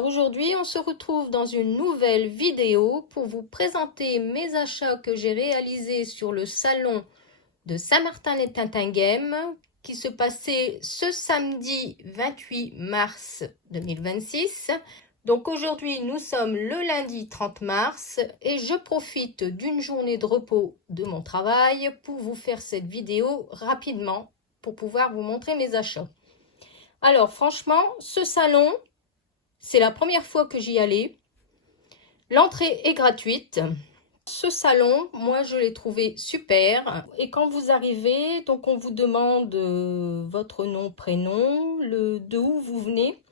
Alors aujourd'hui, on se retrouve dans une nouvelle vidéo pour vous présenter mes achats que j'ai réalisés sur le salon de Saint-Martin-les-Tintinguem qui se passait ce samedi 28 mars 2026. Donc aujourd'hui, nous sommes le lundi 30 mars et je profite d'une journée de repos de mon travail pour vous faire cette vidéo rapidement pour pouvoir vous montrer mes achats. Alors franchement, ce salon, c'est la première fois que j'y allais. L'entrée est gratuite. Ce salon, moi, je l'ai trouvé super. Et quand vous arrivez, donc on vous demande votre nom, prénom, de où vous venez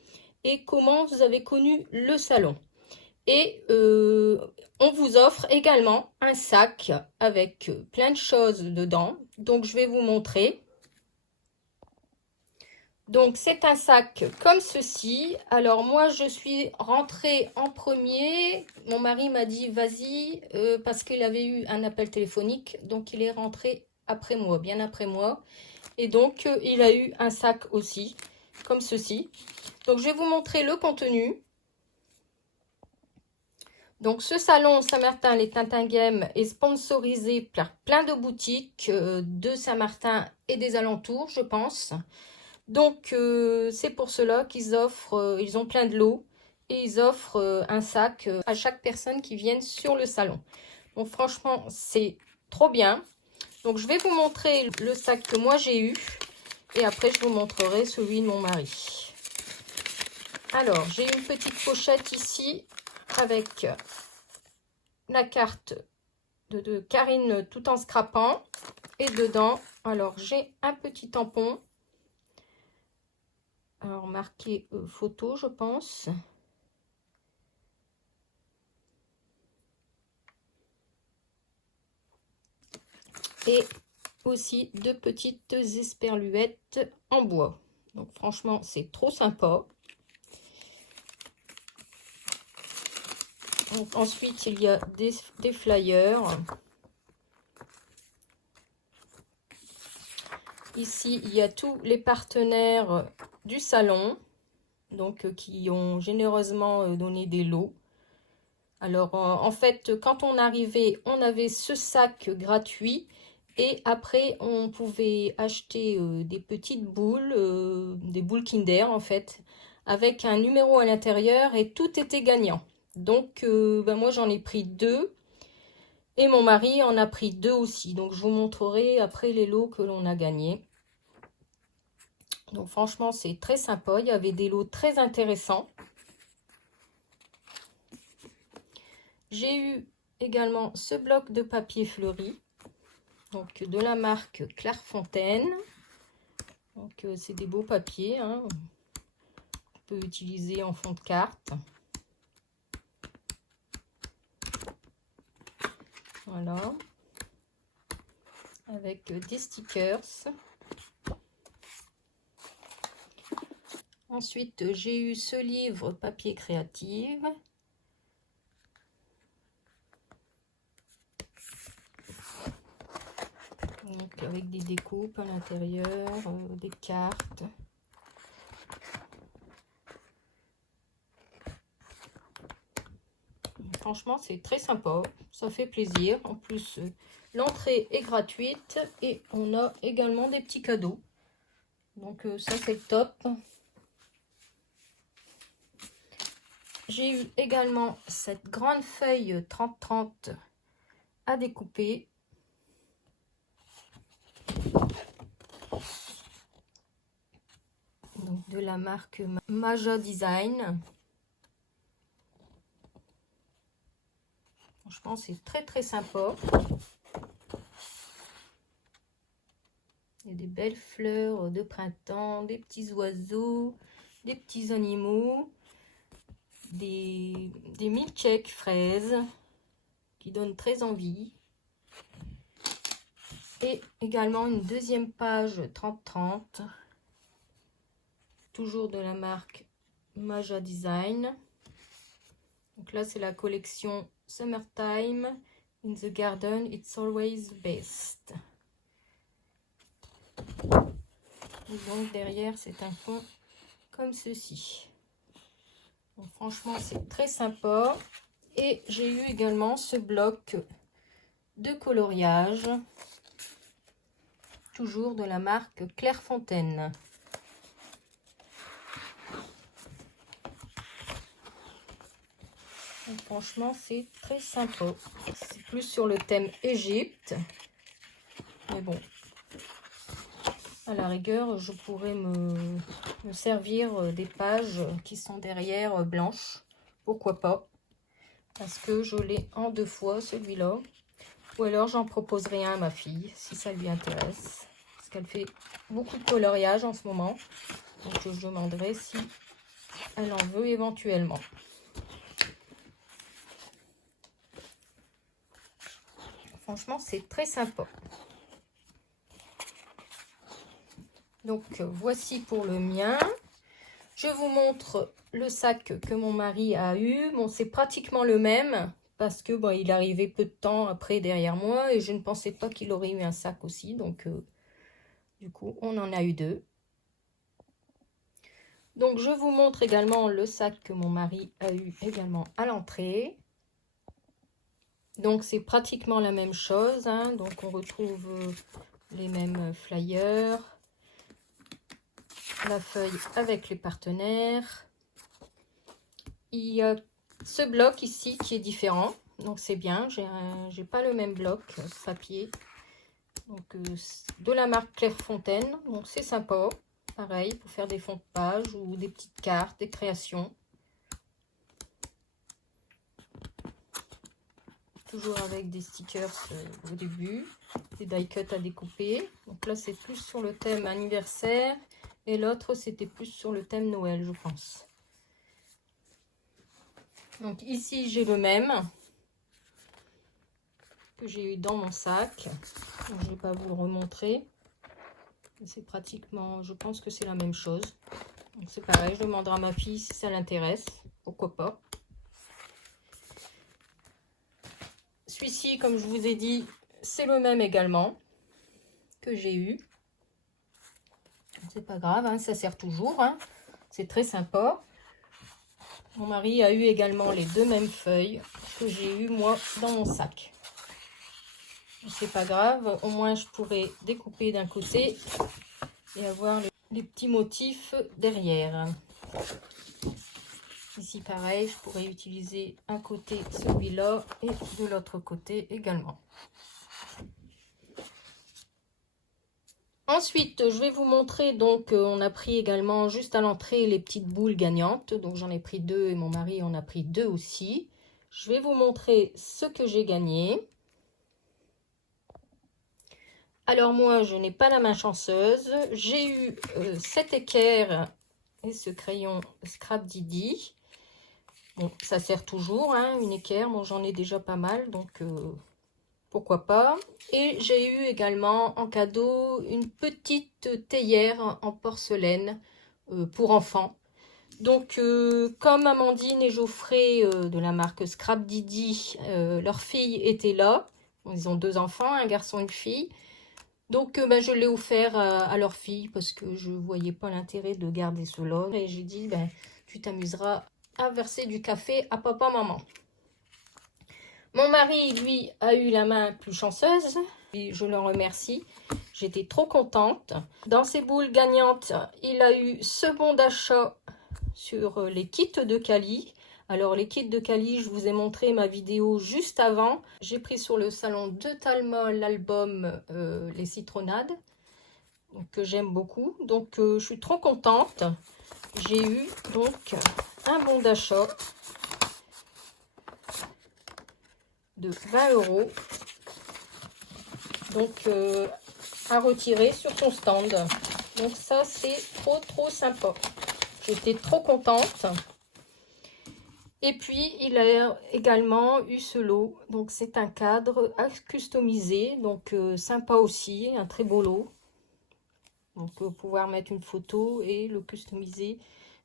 et comment vous avez connu le salon. Et on vous offre également un sac avec plein de choses dedans. Donc, je vais vous montrer. Donc, c'est un sac comme ceci. Alors, moi, je suis rentrée en premier. Mon mari m'a dit, vas-y, parce qu'il avait eu un appel téléphonique. Donc, il est rentré après moi, bien après moi. Et donc, il a eu un sac aussi, comme ceci. Donc, je vais vous montrer le contenu. Donc, ce salon Saint-Martin-les-Tintinguem est sponsorisé par plein de boutiques de Saint-Martin et des alentours, je pense. Donc, c'est pour cela qu'ils offrent, ils ont plein de lots et ils offrent un sac à chaque personne qui vienne sur le salon. Donc, franchement, c'est trop bien. Donc, je vais vous montrer le sac que moi j'ai eu et après, je vous montrerai celui de mon mari. Alors, j'ai une petite pochette ici avec la carte de Karine tout en scrapant. Et dedans, alors, j'ai un petit tampon. Alors, marqué photo, je pense. Et aussi deux petites esperluettes en bois. Donc, franchement, c'est trop sympa. Donc, ensuite, il y a des flyers. Ici, il y a tous les partenaires du salon. Donc, qui ont généreusement donné des lots. Alors, en fait, quand on arrivait, on avait ce sac gratuit. Et après, on pouvait acheter des petites boules, des boules Kinder en fait, avec un numéro à l'intérieur et tout était gagnant. Donc, moi j'en ai pris deux et mon mari en a pris deux aussi. Donc, je vous montrerai après les lots que l'on a gagnés. Donc, franchement, c'est très sympa. Il y avait des lots très intéressants. J'ai eu également ce bloc de papier fleuri. Donc, de la marque Clairefontaine. Donc, c'est des beaux papiers. Hein. On peut utiliser en fond de carte. Voilà. Avec des stickers. Ensuite, j'ai eu ce livre papier créative. Donc, avec des découpes à l'intérieur, des cartes. Franchement, c'est très sympa. Ça fait plaisir. En plus, l'entrée est gratuite et on a également des petits cadeaux. Donc, ça, c'est le top. J'ai eu également cette grande feuille 30-30 à découper. Donc, de la marque Maja Design. Franchement, c'est très très sympa. Il y a des belles fleurs de printemps, des petits oiseaux, des petits animaux, des milkshakes fraises qui donnent très envie. Et également une deuxième page 30-30. Toujours de la marque Maja Design. Donc là, c'est la collection Summertime. In the garden, it's always best. Et donc derrière, c'est un fond comme ceci. Donc, franchement, c'est très sympa. Et j'ai eu également ce bloc de coloriage, toujours de la marque Clairefontaine. Donc, franchement, c'est très sympa. C'est plus sur le thème Égypte. Mais bon, à la rigueur, je pourrais me servir des pages qui sont derrière blanches. Pourquoi pas? Parce que je l'ai en 2 fois, celui-là. Ou alors, j'en proposerai un à ma fille, si ça lui intéresse. Parce qu'elle fait beaucoup de coloriage en ce moment. Donc, je demanderai si elle en veut éventuellement. Franchement, c'est très sympa. Donc, voici pour le mien. Je vous montre le sac que mon mari a eu. Bon, c'est pratiquement le même parce que bon, il est arrivé peu de temps après derrière moi et je ne pensais pas qu'il aurait eu un sac aussi. Donc, du coup, on en a eu 2. Donc, je vous montre également le sac que mon mari a eu également à l'entrée. Donc, c'est pratiquement la même chose. Hein. Donc, on retrouve les mêmes flyers. La feuille avec les partenaires. Il y a ce bloc ici qui est différent. Donc, c'est bien. J'ai pas le même bloc papier. Donc, de la marque Clairefontaine. Donc, c'est sympa. Pareil, pour faire des fonds de page ou des petites cartes, des créations. Toujours avec des stickers au début, des die cuts à découper. Donc là, c'est plus sur le thème anniversaire et l'autre, c'était plus sur le thème Noël, je pense. Donc ici, j'ai le même que j'ai eu dans mon sac. Donc, je ne vais pas vous le remontrer. C'est pratiquement, je pense que c'est la même chose. Donc c'est pareil, je demanderai à ma fille si ça l'intéresse. Pourquoi pas. Celui-ci, comme je vous ai dit, c'est le même également que j'ai eu. C'est pas grave, hein, ça sert toujours. Hein. C'est très sympa. Mon mari a eu également les 2 mêmes feuilles que j'ai eu moi dans mon sac. C'est pas grave, au moins je pourrais découper d'un côté et avoir les petits motifs derrière. Ici pareil, je pourrais utiliser un côté celui-là et de l'autre côté également. Ensuite, je vais vous montrer, donc on a pris également juste à l'entrée les petites boules gagnantes. Donc j'en ai pris 2 et mon mari en a pris 2 aussi. Je vais vous montrer ce que j'ai gagné. Alors moi, je n'ai pas la main chanceuse. J'ai eu cet équerre et ce crayon Scrap Didi. Bon, ça sert toujours, hein, une équerre. Bon, j'en ai déjà pas mal, donc pourquoi pas. Et j'ai eu également en cadeau une petite théière en porcelaine pour enfants. Donc, comme Amandine et Geoffrey de la marque Scrap Didi, leur fille était là. Ils ont 2 enfants, un garçon et une fille. Donc, je l'ai offert à leur fille parce que je ne voyais pas l'intérêt de garder cela. Et j'ai dit, tu t'amuseras à verser du café à papa, maman. Mon mari, lui, a eu la main plus chanceuse. Et je le remercie. J'étais trop contente. Dans ces boules gagnantes, il a eu ce bon d'achat sur les kits de Cali. Alors, les kits de Cali, je vous ai montré ma vidéo juste avant. J'ai pris sur le salon de Talma l'album Les Citronnades, que j'aime beaucoup. Donc, je suis trop contente. J'ai eu donc un bon d'achat de 20 €. Donc, à retirer sur son stand. Donc, ça, c'est trop sympa. J'étais trop contente. Et puis, il a également eu ce lot. Donc, c'est un cadre à customiser. Donc, sympa aussi. Un très beau lot. Donc, pouvoir mettre une photo et le customiser.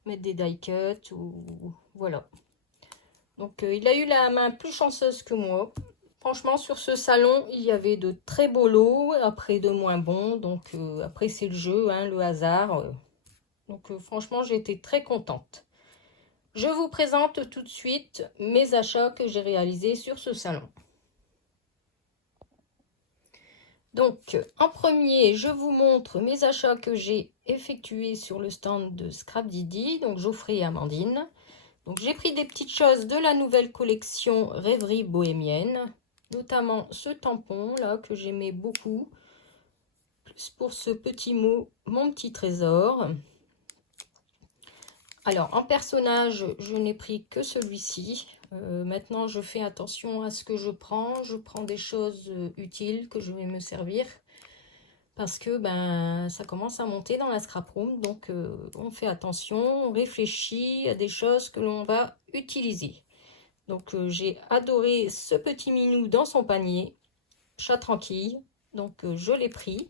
Mettre des die cuts ou voilà. Donc, il a eu la main plus chanceuse que moi. Franchement, sur ce salon, il y avait de très beaux lots. Après, de moins bons. Donc, après, c'est le jeu, hein, le hasard. Donc, franchement, j'ai été très contente. Je vous présente tout de suite mes achats que j'ai réalisés sur ce salon. Donc, en premier, je vous montre mes achats que j'ai effectués sur le stand de Scrapdiddy, donc Geoffrey et Amandine. Donc, j'ai pris des petites choses de la nouvelle collection Rêverie Bohémienne, notamment ce tampon là que j'aimais beaucoup, plus pour ce petit mot, mon petit trésor. Alors, en personnage, je n'ai pris que celui-ci. Maintenant, je fais attention à ce que je prends. Je prends des choses utiles que je vais me servir. Parce que ça commence à monter dans la scrap room. Donc, on fait attention, on réfléchit à des choses que l'on va utiliser. Donc, j'ai adoré ce petit minou dans son panier. Chat tranquille. Donc, je l'ai pris.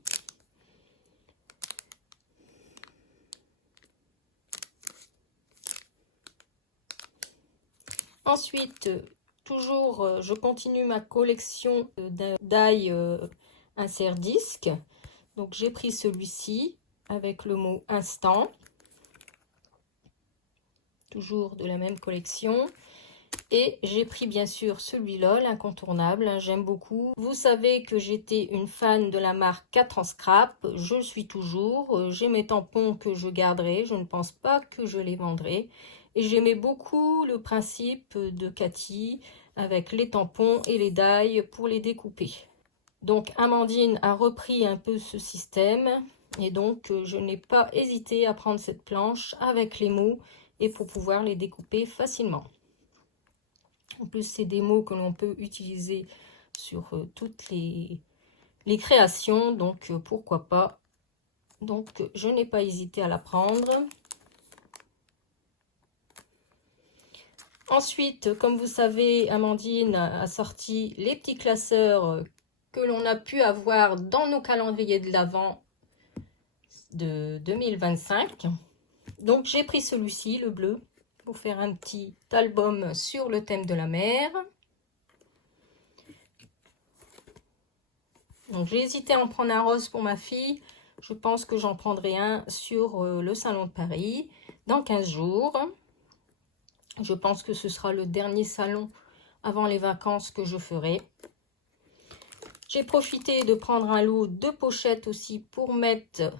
Ensuite, toujours, je continue ma collection d'ail insert disque. Donc, j'ai pris celui-ci avec le mot instant. Toujours de la même collection. Et j'ai pris bien sûr celui-là, l'incontournable, hein, j'aime beaucoup. Vous savez que j'étais une fan de la marque 4 en scrap, je le suis toujours. J'ai mes tampons que je garderai, je ne pense pas que je les vendrai. Et j'aimais beaucoup le principe de Cathy avec les tampons et les die pour les découper. Donc Amandine a repris un peu ce système et donc je n'ai pas hésité à prendre cette planche avec les mots et pour pouvoir les découper facilement. En plus, c'est des mots que l'on peut utiliser sur toutes les créations, donc pourquoi pas. Donc, je n'ai pas hésité à la prendre. Ensuite, comme vous savez, Amandine a sorti les petits classeurs que l'on a pu avoir dans nos calendriers de l'Avent de 2025. Donc, j'ai pris celui-ci, le bleu, pour faire un petit album sur le thème de la mer. Donc j'ai hésité à en prendre un rose pour ma fille. Je pense que j'en prendrai un sur le salon de Paris dans 15 jours. Je pense que ce sera le dernier salon avant les vacances que je ferai. J'ai profité de prendre un lot de pochettes aussi pour mettre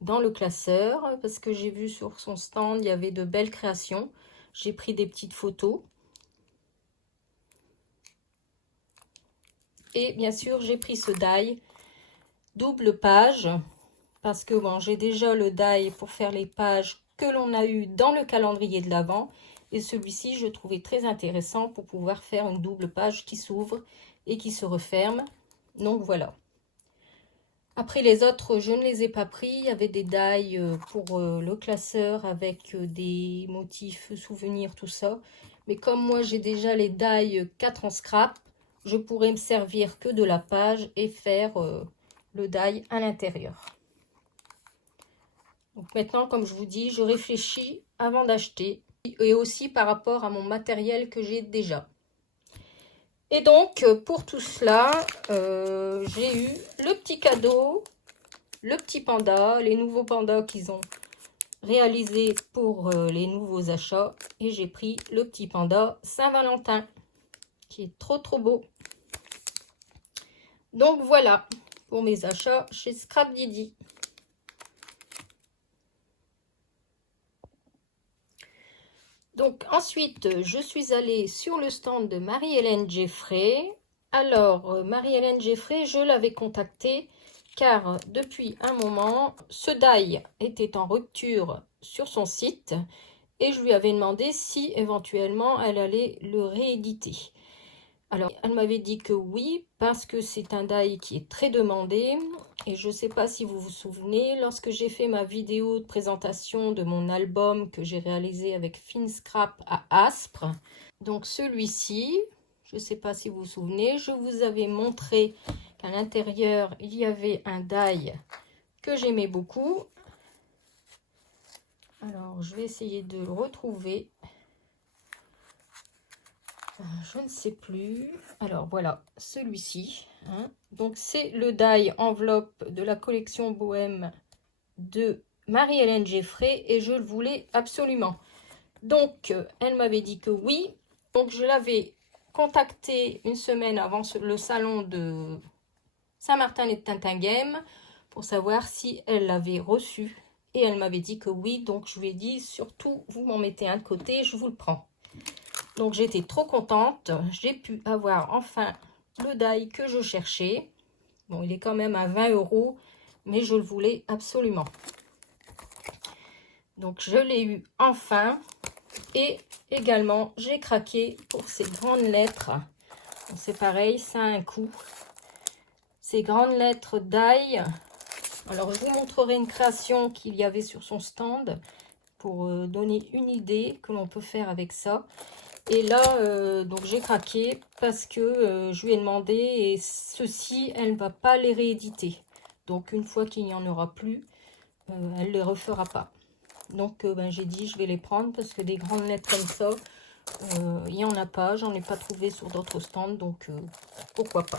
dans le classeur parce que j'ai vu sur son stand, il y avait de belles créations. J'ai pris des petites photos. Et bien sûr, j'ai pris ce die double page parce que bon, j'ai déjà le die pour faire les pages que l'on a eu dans le calendrier de l'Avent. Et celui-ci, je trouvais très intéressant pour pouvoir faire une double page qui s'ouvre et qui se referme. Donc voilà. Après les autres, je ne les ai pas pris. Il y avait des die pour le classeur avec des motifs souvenirs, tout ça. Mais comme moi, j'ai déjà les die 4 en scrap, je pourrais me servir que de la page et faire le die à l'intérieur. Donc maintenant, comme je vous dis, je réfléchis avant d'acheter et aussi par rapport à mon matériel que j'ai déjà. Et donc, pour tout cela, j'ai eu le petit cadeau, le petit panda, les nouveaux pandas qu'ils ont réalisés pour les nouveaux achats. Et j'ai pris le petit panda Saint-Valentin, qui est trop beau. Donc voilà, pour mes achats chez Scrapdiddy. Donc ensuite, je suis allée sur le stand de Marie-Hélène Geffray. Alors, Marie-Hélène Geffray, je l'avais contactée car depuis un moment, ce die était en rupture sur son site et je lui avais demandé si éventuellement elle allait le rééditer. Alors, elle m'avait dit que oui, parce que c'est un die qui est très demandé. Et je ne sais pas si vous vous souvenez, lorsque j'ai fait ma vidéo de présentation de mon album que j'ai réalisé avec Finscrap à Aspres, donc celui-ci, je ne sais pas si vous vous souvenez, je vous avais montré qu'à l'intérieur, il y avait un die que j'aimais beaucoup. Alors, je vais essayer de le retrouver. Je ne sais plus. Alors voilà, celui-ci. Hein. Donc c'est le die enveloppe de la collection Bohème de Marie-Hélène Geffray et je le voulais absolument. Donc, elle m'avait dit que oui. Donc, je l'avais contactée une semaine avant le salon de Saint-Martin et Tintingham pour savoir si elle l'avait reçu. Et elle m'avait dit que oui. Donc, je lui ai dit, surtout, vous m'en mettez un de côté, je vous le prends. Donc, j'étais trop contente. J'ai pu avoir enfin le die que je cherchais. Bon, il est quand même à 20 €, mais je le voulais absolument. Donc, je l'ai eu enfin. Et également, j'ai craqué pour ces grandes lettres. C'est pareil, ça a un coût. Ces grandes lettres d'ail. Alors, je vous montrerai une création qu'il y avait sur son stand pour donner une idée que l'on peut faire avec ça. Et là, donc j'ai craqué parce que je lui ai demandé et ceci, elle ne va pas les rééditer. Donc, une fois qu'il n'y en aura plus, elle ne les refera pas. Donc, ben, j'ai dit, je vais les prendre parce que des grandes lettres comme ça, il n'y en a pas. J'en ai pas trouvé sur d'autres stands, donc pourquoi pas.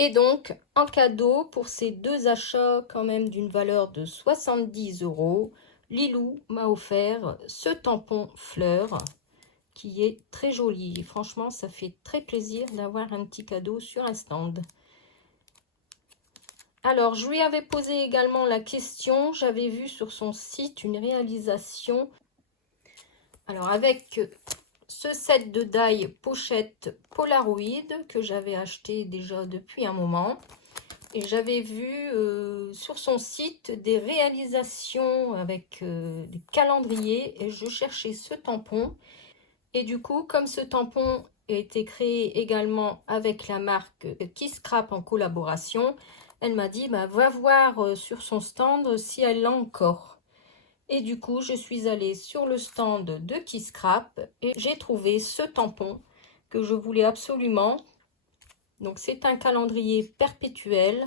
Et donc, en cadeau, pour ces deux achats quand même d'une valeur de 70 €, Lilou m'a offert ce tampon fleur qui est très joli. Franchement, ça fait très plaisir d'avoir un petit cadeau sur un stand. Alors, je lui avais posé également la question. J'avais vu sur son site une réalisation. Alors, avec ce set de die pochette Polaroid que j'avais acheté déjà depuis un moment. Et j'avais vu sur son site des réalisations avec des calendriers et je cherchais ce tampon. Et du coup, comme ce tampon a été créé également avec la marque Kisscrap en collaboration, elle m'a dit bah, va voir sur son stand si elle l'a encore. Et du coup, je suis allée sur le stand de Kisscrap et j'ai trouvé ce tampon que je voulais absolument. Donc, c'est un calendrier perpétuel,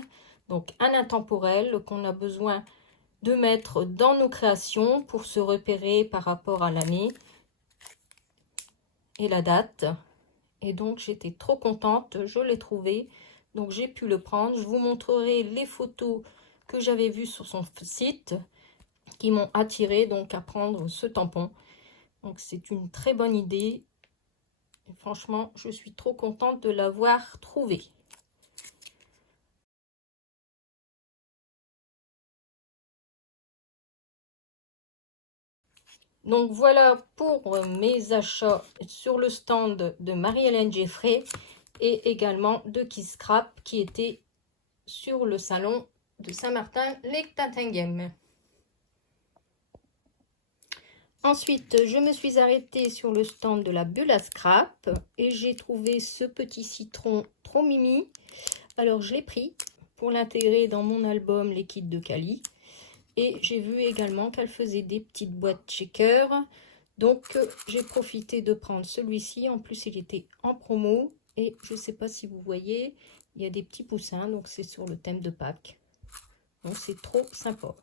donc un intemporel qu'on a besoin de mettre dans nos créations pour se repérer par rapport à l'année et la date. Et donc, j'étais trop contente, je l'ai trouvé. Donc, j'ai pu le prendre. Je vous montrerai les photos que j'avais vues sur son site qui m'ont attiré donc à prendre ce tampon. Donc, c'est une très bonne idée. Et franchement, je suis trop contente de l'avoir trouvé. Donc voilà pour mes achats sur le stand de Marie-Hélène Jeffrey et également de Kisscrap qui était sur le salon de Saint-Martin-les-Tintingham. Ensuite, je me suis arrêtée sur le stand de la Bulle à Scrap et j'ai trouvé ce petit citron trop mimi. Alors je l'ai pris pour l'intégrer dans mon album Les Kits de Cali. Et j'ai vu également qu'elle faisait des petites boîtes shaker. Donc, j'ai profité de prendre celui-ci. En plus, il était en promo. Et je ne sais pas si vous voyez, il y a des petits poussins. Donc, c'est sur le thème de Pâques. Donc, c'est trop sympa.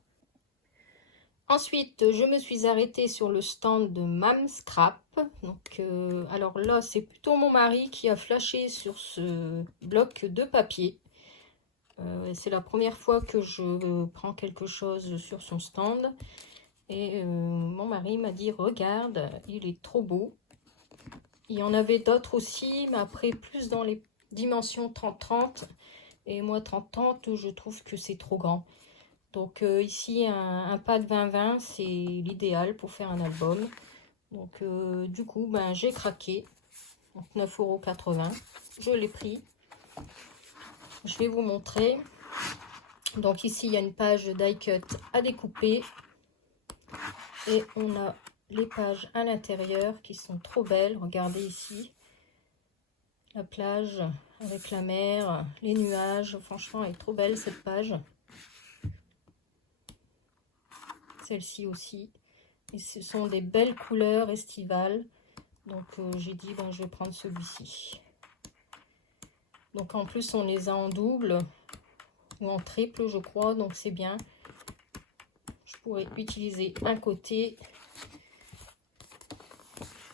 Ensuite, je me suis arrêtée sur le stand de Mam Scrap. Donc, alors là, c'est plutôt mon mari qui a flashé sur ce bloc de papier. C'est la première fois que je prends quelque chose sur son stand. Et mon mari m'a dit, regarde, il est trop beau. Il y en avait d'autres aussi, mais après plus dans les dimensions 30-30. Et moi, 30-30, je trouve que c'est trop grand. Donc ici, un pack 20-20, c'est l'idéal pour faire un album. Donc du coup, ben, j'ai craqué. 9,80 €. Je l'ai pris. Je vais vous montrer. Donc ici, il y a une page die cut à découper. Et on a les pages à l'intérieur qui sont trop belles. Regardez ici. La plage avec la mer, les nuages. Franchement, elle est trop belle cette page. Celle-ci aussi. Et ce sont des belles couleurs estivales. Donc j'ai dit, ben, je vais prendre celui-ci. Donc en plus, on les a en double ou en triple, je crois. Donc c'est bien. Je pourrais utiliser un côté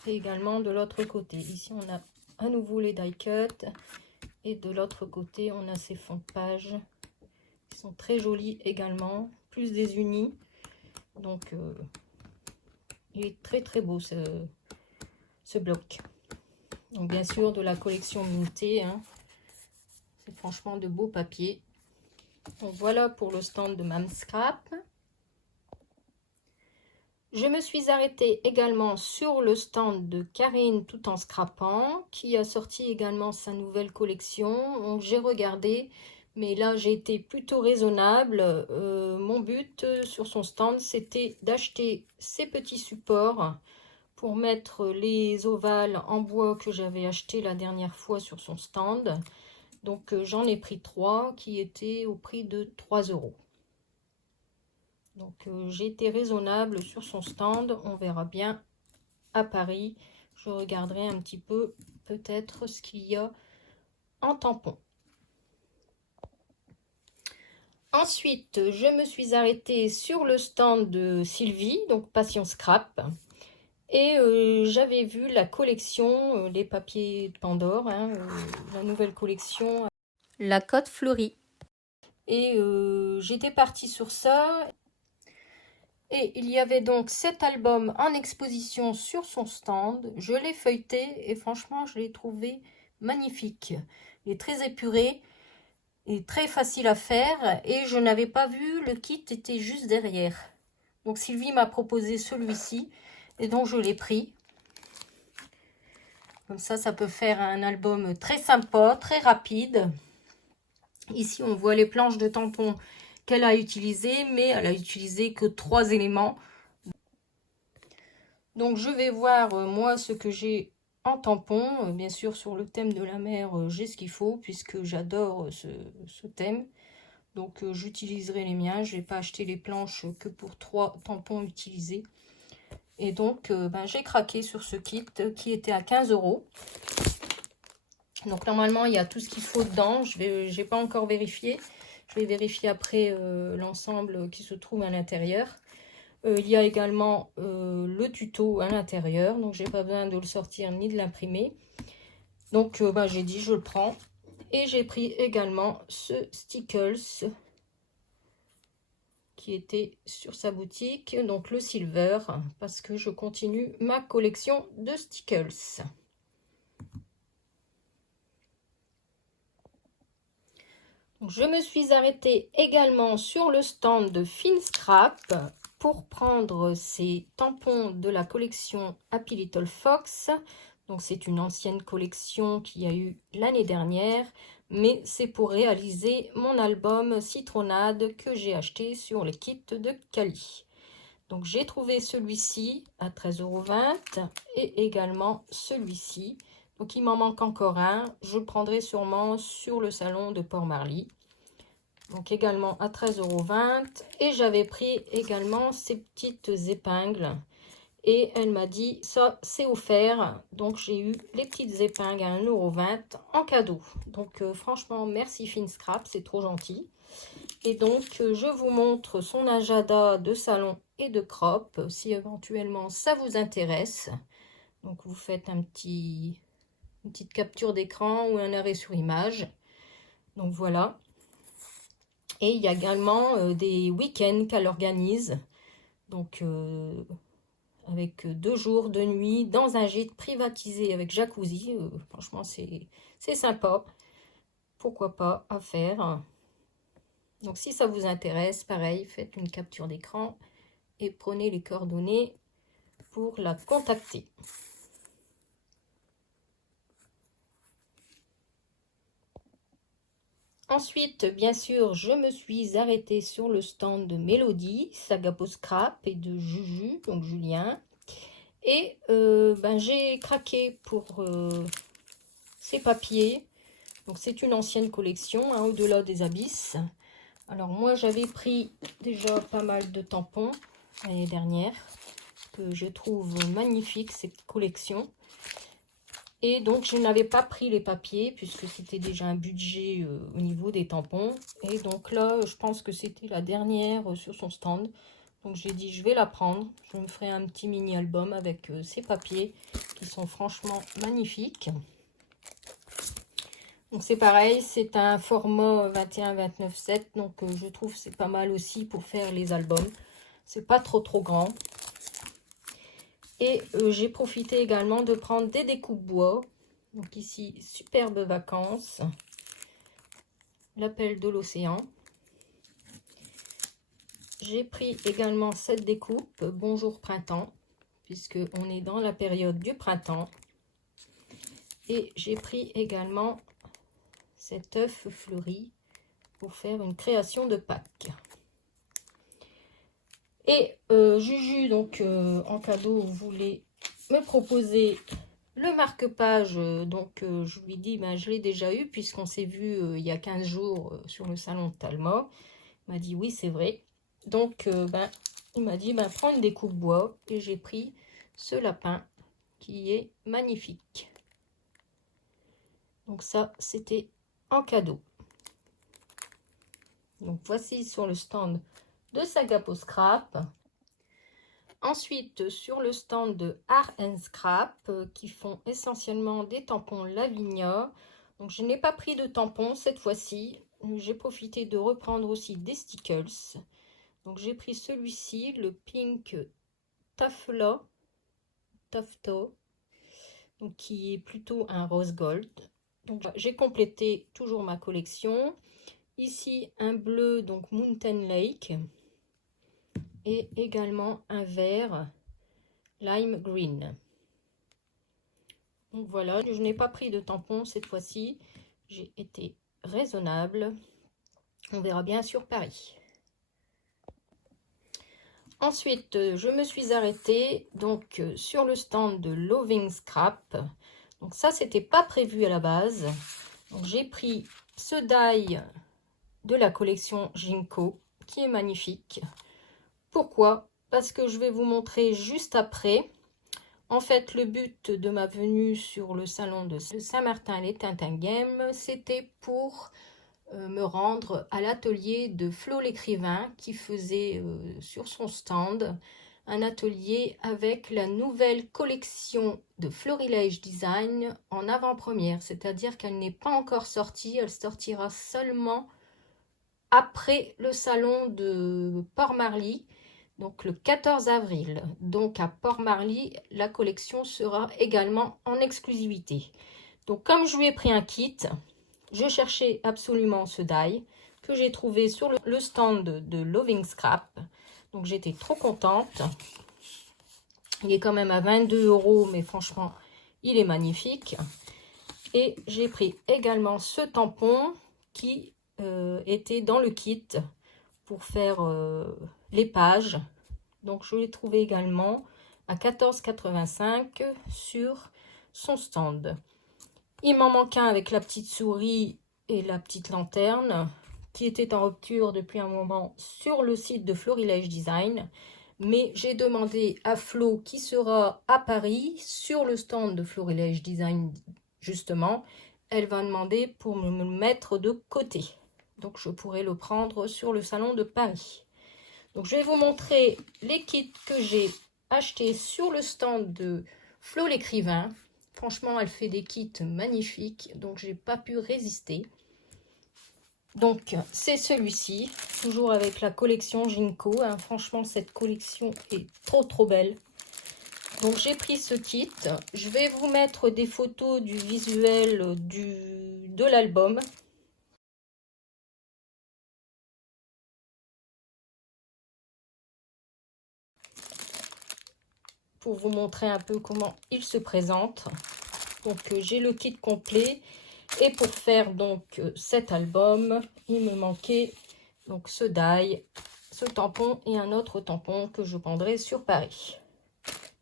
et également de l'autre côté. Ici, on a à nouveau les die cut. Et de l'autre côté, on a ces fonds de page. Ils sont très jolis également. Plus des unis. Donc, il est très très beau ce bloc. Donc bien sûr de la collection Minté, hein. C'est franchement de beaux papiers. Donc voilà pour le stand de Mam Scrap. Je me suis arrêtée également sur le stand de Karine Tout en Scrapant, qui a sorti également sa nouvelle collection. Donc j'ai regardé, mais là j'ai été plutôt raisonnable. Mon but sur son stand, c'était d'acheter ces petits supports pour mettre les ovales en bois que j'avais acheté la dernière fois sur son stand. Donc j'en ai pris 3 qui étaient au prix de 3 €. Donc j'ai été raisonnable sur son stand. On verra bien à Paris. Je regarderai un petit peu peut-être ce qu'il y a en tampon. Ensuite, je me suis arrêtée sur le stand de Sylvie, donc Passion Scrap. Et j'avais vu la collection, les papiers de Pandore, hein, la nouvelle collection. La Côte Fleurie. Et j'étais partie sur ça. Et il y avait donc cet album en exposition sur son stand. Je l'ai feuilleté et franchement, je l'ai trouvé magnifique. Il est très épuré et très facile à faire. Et je n'avais pas vu, le kit était juste derrière. Donc Sylvie m'a proposé celui-ci et donc je l'ai pris. Comme ça peut faire un album très sympa, très rapide. Ici, on voit les planches de tampons qu'elle a utilisées, mais elle a utilisé que 3 éléments. Donc, je vais voir, moi, ce que j'ai en tampon. Bien sûr, sur le thème de la mer, j'ai ce qu'il faut, puisque j'adore ce thème. Donc, j'utiliserai les miens. Je ne vais pas acheter les planches que pour 3 tampons utilisés. Et donc, j'ai craqué sur ce kit qui était à 15 €. Donc normalement, il y a tout ce qu'il faut dedans. Je n'ai pas encore vérifié. Je vais vérifier après l'ensemble qui se trouve à l'intérieur. Il y a également le tuto à l'intérieur. Donc, j'ai pas besoin de le sortir ni de l'imprimer. Donc, j'ai dit, je le prends. Et j'ai pris également ce Stickles qui était sur sa boutique. Donc, le Silver, parce que je continue ma collection de Stickles. Je me suis arrêtée également sur le stand de Finscrap pour prendre ces tampons de la collection Happy Little Fox. Donc c'est une ancienne collection qu'il y a eu l'année dernière, mais c'est pour réaliser mon album Citronnade que j'ai acheté sur les kits de Cali. Donc j'ai trouvé celui-ci à 13,20 € et également celui-ci. Donc il m'en manque encore un, je le prendrai sûrement sur le salon de Port-Marly. Donc également à 13,20 € et j'avais pris également ces petites épingles. Et elle m'a dit, ça c'est offert. Donc j'ai eu les petites épingles à 1,20 € en cadeau. Donc franchement, merci Finscrap, c'est trop gentil. Et donc je vous montre son agenda de salon et de crop, si éventuellement ça vous intéresse. Donc vous faites une petite capture d'écran ou un arrêt sur image. Donc voilà. Et il y a également des week-ends qu'elle organise. Donc avec 2 jours, 2 nuits dans un gîte privatisé avec jacuzzi. Franchement, c'est sympa. Pourquoi pas à faire. Donc si ça vous intéresse, pareil, faites une capture d'écran et prenez les coordonnées pour la contacter. Ensuite, bien sûr, je me suis arrêtée sur le stand de Mélodie, Sagapo Scrap et de Juju, donc Julien. Et j'ai craqué pour ces papiers. Donc c'est une ancienne collection, hein, au-delà des abysses. Alors moi j'avais pris déjà pas mal de tampons l'année dernière, que je trouve magnifique cette collection. Et donc, je n'avais pas pris les papiers puisque c'était déjà un budget au niveau des tampons. Et donc là, je pense que c'était la dernière sur son stand. Donc, j'ai dit, je vais la prendre. Je me ferai un petit mini-album avec ces papiers qui sont franchement magnifiques. Donc, c'est pareil, c'est un format 21-29-7. Donc, je trouve que c'est pas mal aussi pour faire les albums. C'est pas trop grand. Et j'ai profité également de prendre des découpes bois. Donc ici, superbe vacances. L'appel de l'océan. J'ai pris également cette découpe, Bonjour Printemps, puisque on est dans la période du printemps. Et j'ai pris également cet œuf fleuri pour faire une création de Pâques. Et Juju, donc en cadeau, voulait me proposer le marque-page. Donc je lui dis, ben, je l'ai déjà eu puisqu'on s'est vu il y a 15 jours sur le salon de Talma. Il m'a dit oui, c'est vrai. Donc ben, il m'a dit, ben, prends une découpe bois. Et j'ai pris ce lapin qui est magnifique. Donc ça, c'était en cadeau. Donc voici sur le stand de Sagapo Scrap. Ensuite, sur le stand de Art & Scrap, qui font essentiellement des tampons Lavinia. Donc, je n'ai pas pris de tampons cette fois-ci. J'ai profité de reprendre aussi des stickers. Donc, j'ai pris celui-ci, le Pink Taffeta, donc qui est plutôt un rose gold. Donc, j'ai complété toujours ma collection. Ici, un bleu, donc Mountain Lake. Et également un vert Lime Green. Donc voilà, je n'ai pas pris de tampon cette fois-ci. J'ai été raisonnable. On verra bien sur Paris. Ensuite, je me suis arrêtée donc sur le stand de Loving Scrap. Donc ça, c'était pas prévu à la base. Donc j'ai pris ce die de la collection Jinko qui est magnifique. Pourquoi? Parce que je vais vous montrer juste après. En fait, le but de ma venue sur le salon de Saint-Martin les Tintin Game, c'était pour me rendre à l'atelier de Flo l'écrivain qui faisait sur son stand un atelier avec la nouvelle collection de Florilège Design en avant-première, c'est-à-dire qu'elle n'est pas encore sortie, elle sortira seulement après le salon de Port-Marly, donc le 14 avril. Donc à Port-Marly, la collection sera également en exclusivité. Donc comme je lui ai pris un kit, je cherchais absolument ce die que j'ai trouvé sur le stand de Loving Scrap. Donc j'étais trop contente. Il est quand même à 22 €, mais franchement, il est magnifique. Et j'ai pris également ce tampon qui était dans le kit pour faire les pages. Donc je l'ai trouvé également à 14,85 € sur son stand. Il m'en manque un avec la petite souris et la petite lanterne qui était en rupture depuis un moment sur le site de Florilège Design. Mais j'ai demandé à Flo qui sera à Paris sur le stand de Florilège Design justement. Elle va demander pour me le mettre de côté. Donc je pourrai le prendre sur le salon de Paris. Donc je vais vous montrer les kits que j'ai achetés sur le stand de Flo l'écrivain. Franchement, elle fait des kits magnifiques, donc j'ai pas pu résister. Donc c'est celui-ci, toujours avec la collection Jinko. Hein. Franchement, cette collection est trop belle. Donc j'ai pris ce kit. Je vais vous mettre des photos du visuel de l'album. Pour vous montrer un peu comment il se présente. Donc j'ai le kit complet. Et pour faire donc cet album, il me manquait donc ce die, ce tampon et un autre tampon que je prendrai sur Paris.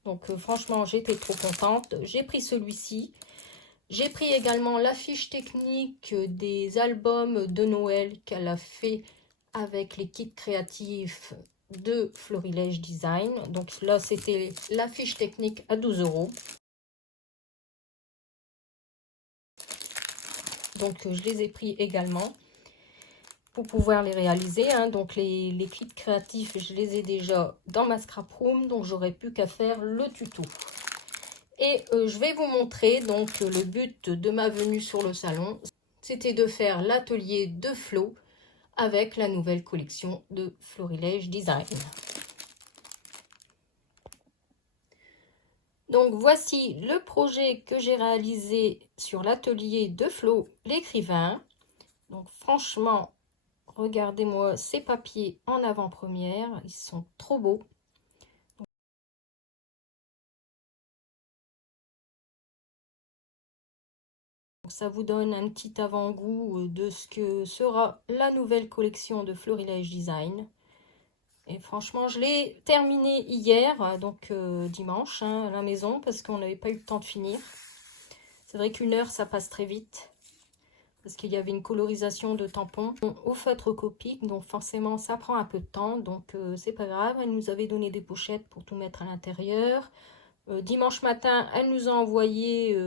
Donc franchement, j'étais trop contente. J'ai pris celui-ci. J'ai pris également la fiche technique des albums de Noël qu'elle a fait avec les kits créatifs de Florilège Design. Donc là, c'était la fiche technique à 12 €. donc je les ai pris également pour pouvoir les réaliser. Donc les kits créatifs, je les ai déjà dans ma scrap room, donc j'aurais plus qu'à faire le tuto. Et je vais vous montrer donc le but de ma venue sur le salon, c'était de faire l'atelier de Flo avec la nouvelle collection de Florilège Design. Donc voici le projet que j'ai réalisé sur l'atelier de Flo l'écrivain. Donc franchement, regardez-moi ces papiers en avant-première, ils sont trop beaux. Ça vous donne un petit avant-goût de ce que sera la nouvelle collection de Florilège Design. Et franchement, je l'ai terminé hier, donc dimanche, à la maison, parce qu'on n'avait pas eu le temps de finir. C'est vrai qu'une heure, ça passe très vite, parce qu'il y avait une colorisation de tampons au feutre Copic, donc forcément, ça prend un peu de temps, donc c'est pas grave. Elle nous avait donné des pochettes pour tout mettre à l'intérieur. Dimanche matin, elle nous a envoyé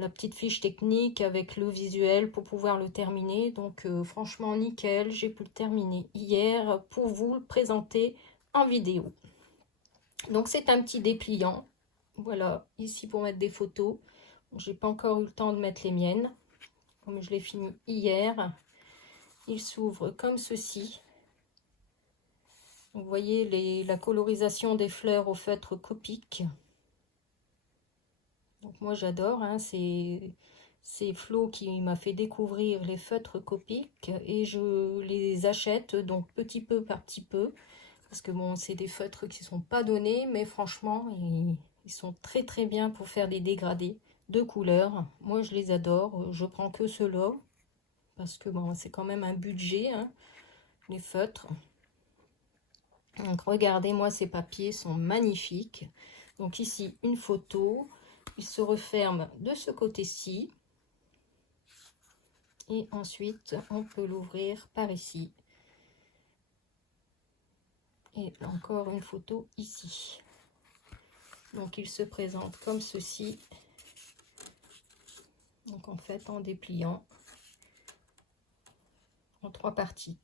la petite fiche technique avec le visuel pour pouvoir le terminer. Donc franchement nickel, j'ai pu le terminer hier pour vous le présenter en vidéo. Donc c'est un petit dépliant. Voilà, ici pour mettre des photos. J'ai pas encore eu le temps de mettre les miennes. Comme je l'ai fini hier, il s'ouvre comme ceci. Vous voyez la colorisation des fleurs au feutre Copic. Donc moi j'adore, c'est Flo qui m'a fait découvrir les feutres Copic et je les achète donc petit peu par petit peu parce que bon c'est des feutres qui ne sont pas donnés mais franchement ils sont très très bien pour faire des dégradés de couleurs. Moi je les adore, je prends que ceux-là parce que bon c'est quand même un budget les feutres. Donc regardez moi ces papiers sont magnifiques. Donc ici une photo. Il se referme de ce côté-ci. Et ensuite, on peut l'ouvrir par ici. Et encore une photo ici. Donc, il se présente comme ceci. Donc, en fait, en dépliant en 3 parties.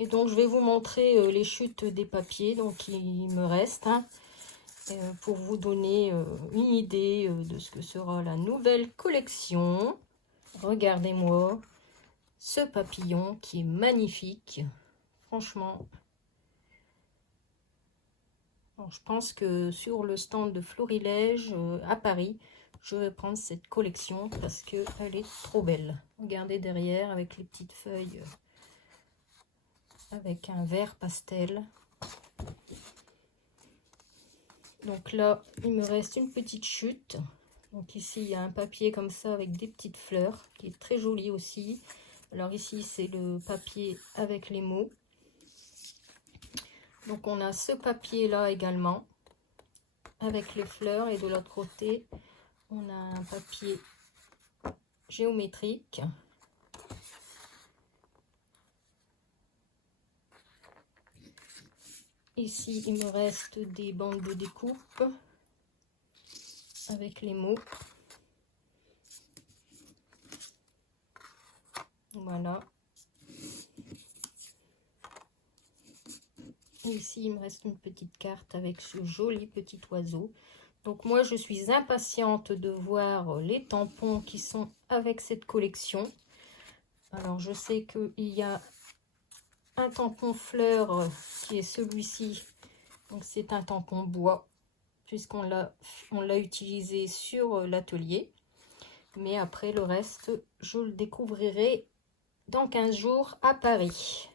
Et donc, je vais vous montrer les chutes des papiers. Donc, il me reste... pour vous donner une idée de ce que sera la nouvelle collection. Regardez-moi ce papillon qui est magnifique. Franchement, alors, je pense que sur le stand de Florilège à Paris, je vais prendre cette collection parce qu'elle est trop belle. Regardez derrière avec les petites feuilles avec un vert pastel. Donc là, il me reste une petite chute. Donc ici, il y a un papier comme ça avec des petites fleurs qui est très joli aussi. Alors ici, c'est le papier avec les mots. Donc on a ce papier là également avec les fleurs et de l'autre côté, on a un papier géométrique. Ici, il me reste des bandes de découpe avec les mots. Voilà. Et ici, il me reste une petite carte avec ce joli petit oiseau. Donc moi, je suis impatiente de voir les tampons qui sont avec cette collection. Alors, je sais qu'il y a un tampon fleur qui est celui-ci. Donc, c'est un tampon bois, puisqu'on l'a utilisé sur l'atelier. Mais après, le reste, je le découvrirai dans 15 jours à Paris.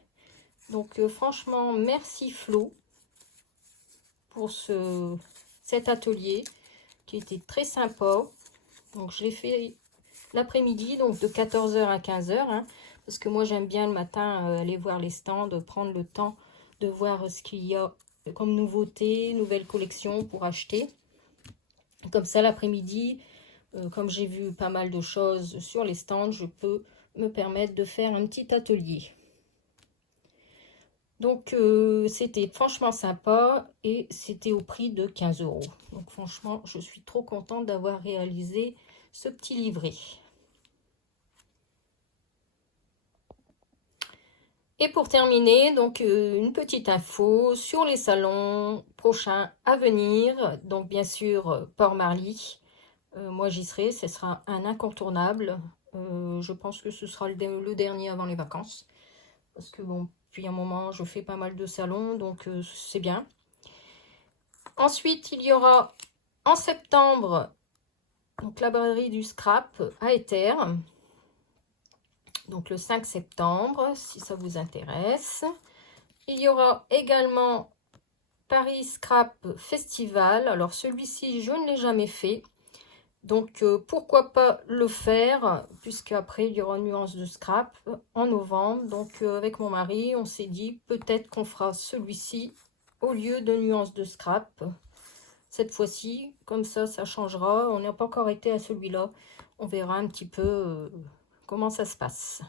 Donc, franchement, merci Flo pour cet atelier qui était très sympa. Donc, je l'ai fait l'après-midi, donc de 14 h à 15 h. Parce que moi, j'aime bien le matin aller voir les stands, prendre le temps de voir ce qu'il y a comme nouveauté, nouvelle collection pour acheter. Comme ça, l'après-midi, comme j'ai vu pas mal de choses sur les stands, je peux me permettre de faire un petit atelier. Donc, c'était franchement sympa et c'était au prix de 15 €. Donc, franchement, je suis trop contente d'avoir réalisé ce petit livret. Et pour terminer, donc une petite info sur les salons prochains à venir. Donc, bien sûr, Port-Marly. Moi, j'y serai. Ce sera un incontournable. Je pense que ce sera le dernier avant les vacances. Parce que, bon, depuis un moment, je fais pas mal de salons, donc c'est bien. Ensuite, il y aura en septembre, donc la braderie du scrap à Ether. Donc le 5 septembre, si ça vous intéresse. Il y aura également Paris Scrap Festival. Alors celui-ci, je ne l'ai jamais fait. Donc pourquoi pas le faire, puisque après il y aura Nuance de Scrap en novembre. Donc avec mon mari, on s'est dit peut-être qu'on fera celui-ci au lieu de Nuance de Scrap. Cette fois-ci, comme ça changera. On n'a pas encore été à celui-là. On verra un petit peu comment ça se passe.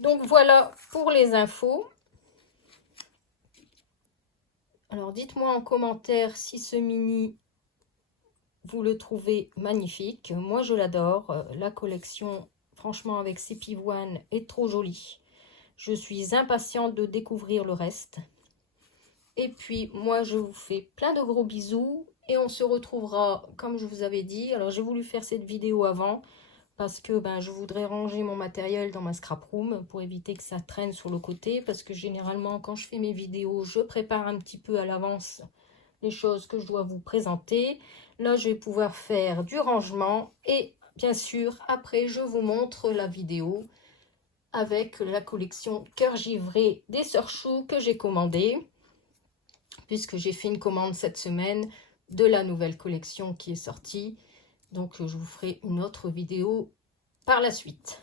Donc voilà pour les infos. Alors dites-moi en commentaire si ce mini, vous le trouvez magnifique. Moi je l'adore. La collection, franchement avec ces pivoines, est trop jolie. Je suis impatiente de découvrir le reste. Et puis moi je vous fais plein de gros bisous. Et on se retrouvera, comme je vous avais dit. Alors j'ai voulu faire cette vidéo avant, parce que je voudrais ranger mon matériel dans ma scrap room pour éviter que ça traîne sur le côté. Parce que généralement, quand je fais mes vidéos, je prépare un petit peu à l'avance les choses que je dois vous présenter. Là, je vais pouvoir faire du rangement. Et bien sûr, après, je vous montre la vidéo avec la collection Cœur Givré des Sœurs Chou que j'ai commandée. Puisque j'ai fait une commande cette semaine de la nouvelle collection qui est sortie. Donc, je vous ferai une autre vidéo par la suite.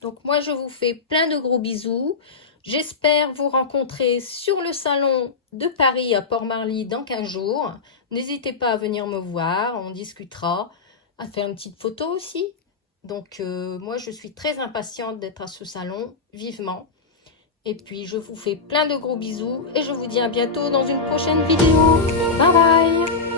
Donc, moi, je vous fais plein de gros bisous. J'espère vous rencontrer sur le salon de Paris à Port-Marly dans 15 jours. N'hésitez pas à venir me voir, on discutera, à faire une petite photo aussi. Donc, moi, je suis très impatiente d'être à ce salon, vivement. Et puis, je vous fais plein de gros bisous et je vous dis à bientôt dans une prochaine vidéo. Bye bye!